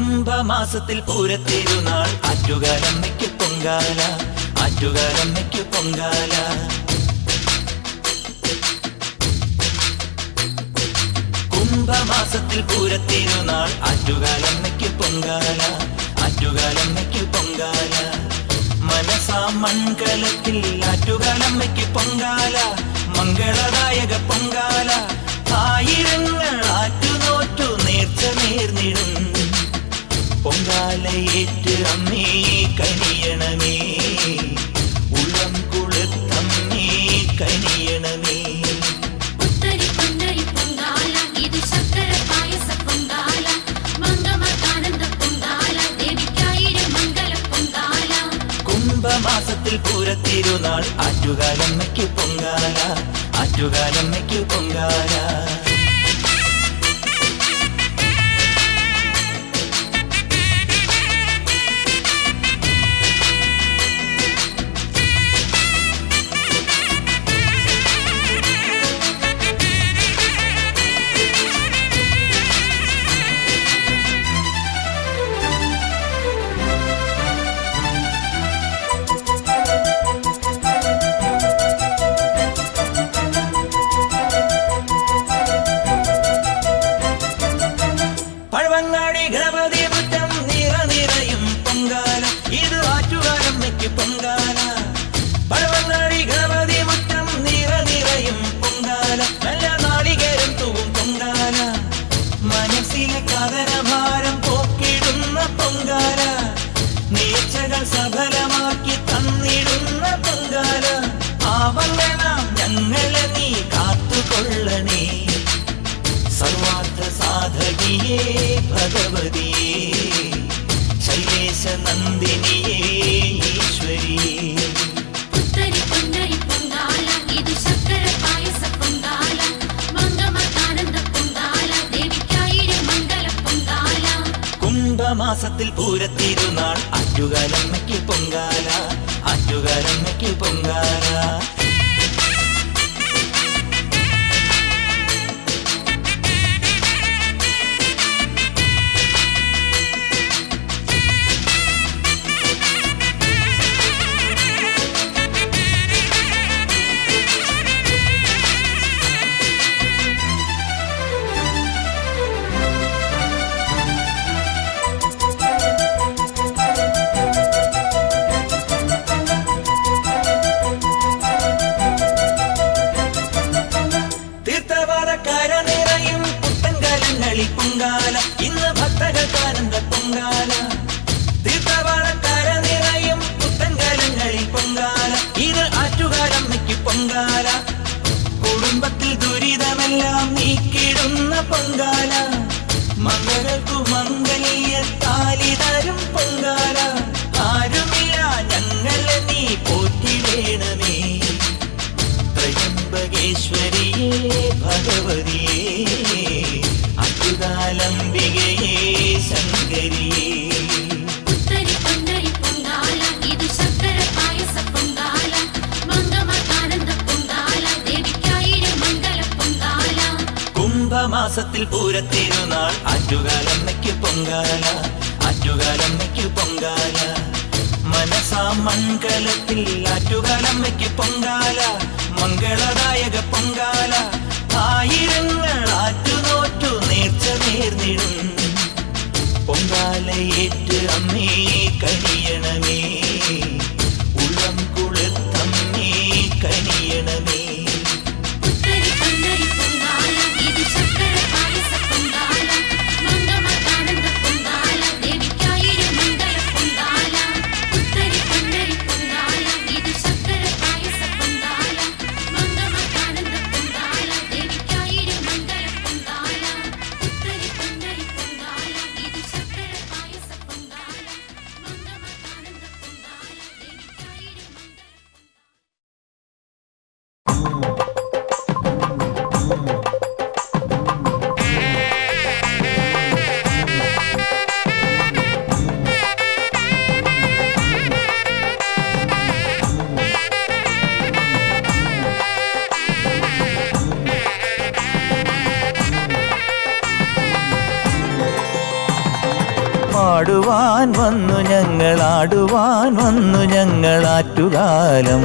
കുംഭമാസത്തിൽ പൂരത്തിരുനാൾ ആറ്റുകാലമ്മയ്ക്ക് പൊങ്കാല, ആറ്റുകാലമ്മയ്ക്ക് പൊങ്കാല. കുംഭമാസത്തിൽ പൂരത്തിരുനാൾ ആറ്റുകാലമ്മയ്ക്ക് പൊങ്കാല, ആറ്റുകാലമ്മയ്ക്ക് പൊങ്കാല. മനസാ മൺകലത്തിൽ ആറ്റുകാലമ്മയ്ക്ക് പൊങ്കാല, മംഗളദായക പൊങ്കാല. ആയിരങ്ങൾ ആറ്റുനോറ്റു നേർച്ച നേർന്നിടും പൊങ്കാലയേറ്റ് അമ്മേ കനിയണമേ, ഉള്ളം കുളിർത്തമ്മേ കനിയണമേ. കുംഭമാസത്തിൽ പൂരത്തിരുനാൾ ആറ്റുകാലമ്മയ്ക്ക് പൊങ്കാല, ആറ്റുകാലമ്മയ്ക്ക് പൊങ്കാല. പഴവങ്ങാടി ഗണപതി മുറ്റം നിറ നിറയും പൊങ്കാല, ഇത് ആറ്റുകാലമ്മയ്ക്ക് പൊങ്കാല. പഴവങ്ങാടി ഗണപതി മുറ്റം നിറ നിറയും പൊങ്കാല, നല്ല നാളികേരം തൂവും പൊങ്കാല. മനസ്സിലെ കഥനഭാരം പോക്കിടുന്ന പൊങ്കാല, നേർച്ചകൾ സഫലമാക്കി തന്നിടുന്ന പൊങ്കാല. ആവങ്ങനാം ഞങ്ങളെ നീ കാത്തുകൊള്ളണേ, സർവാർത്ഥ സാധകിയേ ഭഗവതിയേ, ശൈലേശ നന്ദിനിയേ ഈശ്വരിയേ. കുംഭമാസത്തിൽ പൂരത്തിരുനാൾ ആറ്റുകാലമ്മയ്ക്ക് പൊങ്കാല, ആറ്റുകാലമ്മയ്ക്ക് പൊങ്കാല. പൊങ്കാല ഇന്ന് ഭക്തകൾക്കാനന്ദ പൊങ്കാല, തീർത്ഥവാഴക്കാര നിറയും പുത്തൻകാലങ്ങളിൽ പൊങ്കാല, ഇത് ആറ്റുകാലമ്മയ്ക്ക് പൊങ്കാല. കുടുംബത്തിൽ ദുരിതമെല്ലാം നീക്കിടുന്ന പൊങ്കാല, മംഗളർക്കു മംഗല്യത്താലി തരും പൊങ്കാല. ആരുമില്ല ഞങ്ങളെ നീ പോറ്റിടേണമേ, ത്രയംബകേശ്വരിയേ ഭഗവതിയേ, ആറ്റുകാലംബികയേ ശങ്കരിയേ. കുംഭമാസത്തിൽ പൂരത്തിരുനാൾ ആറ്റുകാലമ്മയ്ക്ക് പൊങ്കാല, ആറ്റുകാലമ്മയ്ക്ക് പൊങ്കാല. മനസാ മൺകലത്തിൽ ആറ്റുകാലമ്മയ്ക്ക് പൊങ്കാല, മംഗളദായക പൊങ്കാല. ആയിരങ്ങൾ ആറ്റുനോറ്റു നേർച്ച നേർന്നിടും പൊങ്കാലയേറ്റ് അമ്മേ കനിയണമേ, ഉള്ളം കുളിർത്തമ്മേ കനിയണമേ. ആടുവാൻ വന്നു ഞങ്ങൾ ആടുവാൻ വന്നു ഞങ്ങൾ ആറ്റുകാലം.